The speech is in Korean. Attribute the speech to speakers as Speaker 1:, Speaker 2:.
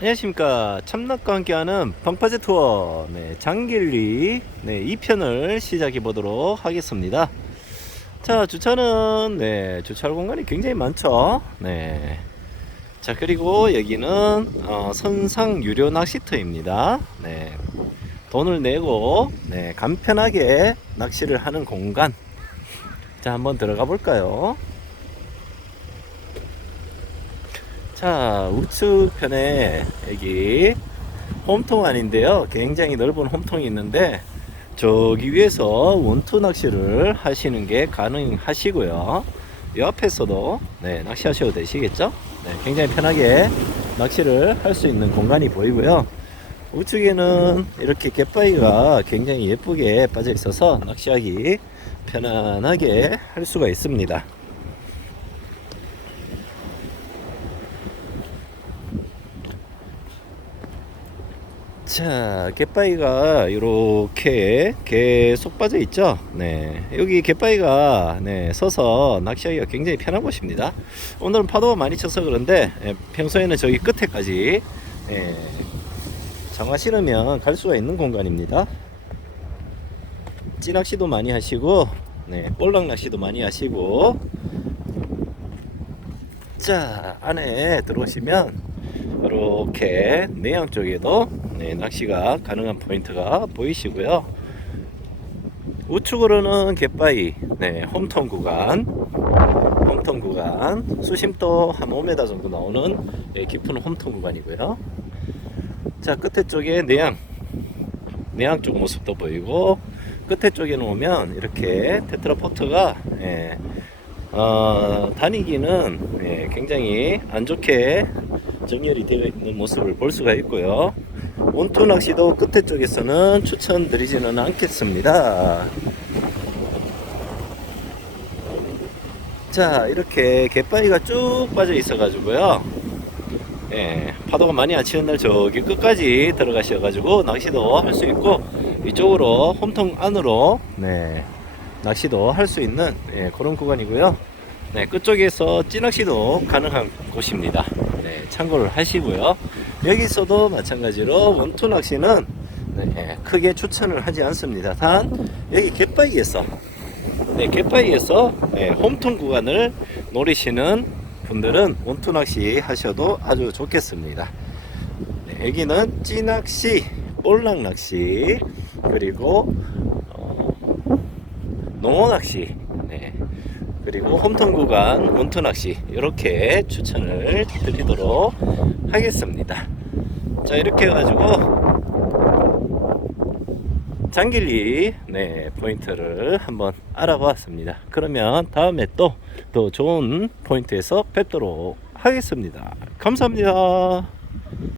Speaker 1: 안녕하십니까. 참낙과 함께하는 방파제 투어. 네, 장길리. 네, 2편을 시작해 보도록 하겠습니다. 자 주차는 네 주차할 공간이 굉장히 많죠. 네. 자 그리고 여기는 어, 선상 유료 낚시터입니다. 네. 돈을 내고 네, 간편하게 낚시를 하는 공간. 자 한번 들어가 볼까요 자 우측 편에 여기 홈통 아닌데요. 굉장히 넓은 홈통이 있는데 저기 위에서 원투 낚시를 하시는 게 가능하시고요. 옆에서도 네, 낚시하셔도 되시겠죠? 네, 굉장히 편하게 낚시를 할 수 있는 공간이 보이고요. 우측에는 이렇게 갯바위가 굉장히 예쁘게 빠져 있어서 낚시하기 편안하게 할 수가 있습니다 자, 갯바위가 이렇게 계속 빠져 있죠. 네, 여기 갯바위가 네, 서서 낚시하기가 굉장히 편한 곳입니다. 오늘은 파도가 많이 쳐서 그런데 예, 평소에는 저기 끝에까지 예, 장화 신으면 갈 수가 있는 공간입니다. 찌낚시도 많이 하시고, 네, 볼락 낚시도 많이 하시고. 자, 안에 들어오시면 이렇게 내양 쪽에도 네, 낚시가 가능한 포인트가 보이시고요. 우측으로는 갯바위, 네, 홈통 구간, 홈통 구간, 수심도 한 5m 정도 나오는 네, 깊은 홈통 구간이고요. 자, 끝에 쪽에 내양, 내양 쪽 모습도 보이고, 끝에 쪽에는 오면 이렇게 테트라포트가 예, 어, 다니기는 예, 굉장히 안 좋게 정렬이 되어 있는 모습을 볼 수가 있고요. 온투 낚시도 끝에 쪽에서는 추천드리지는 않겠습니다. 자, 이렇게 갯바위가 쭉 빠져 있어 가지고요. 예, 파도가 많이 안 치는 날 저기 끝까지 들어가셔 가지고 낚시도 할 수 있고 이쪽으로 홈통 안으로 네, 낚시도 할 수 있는 예, 그런 구간이고요. 네, 끝쪽에서 찌낚시도 가능한 곳입니다. 네, 참고를 하시고요. 여기서도 마찬가지로 원투 낚시는 네, 크게 추천을 하지 않습니다. 단 여기 갯바위에서 네, 갯바위에서 네, 홈통 구간을 노리시는 분들은 원투 낚시 하셔도 아주 좋겠습니다. 네, 여기는 찌낚시, 볼락 낚시, 그리고 어, 농어 낚시, 네, 그리고 홈통 구간 원투 낚시 이렇게 추천을 드리도록 하겠습니다. 자 이렇게 해가지고 장길리 네 포인트를 한번 알아봤습니다. 그러면 다음에 또 더 좋은 포인트에서 뵙도록 하겠습니다. 감사합니다.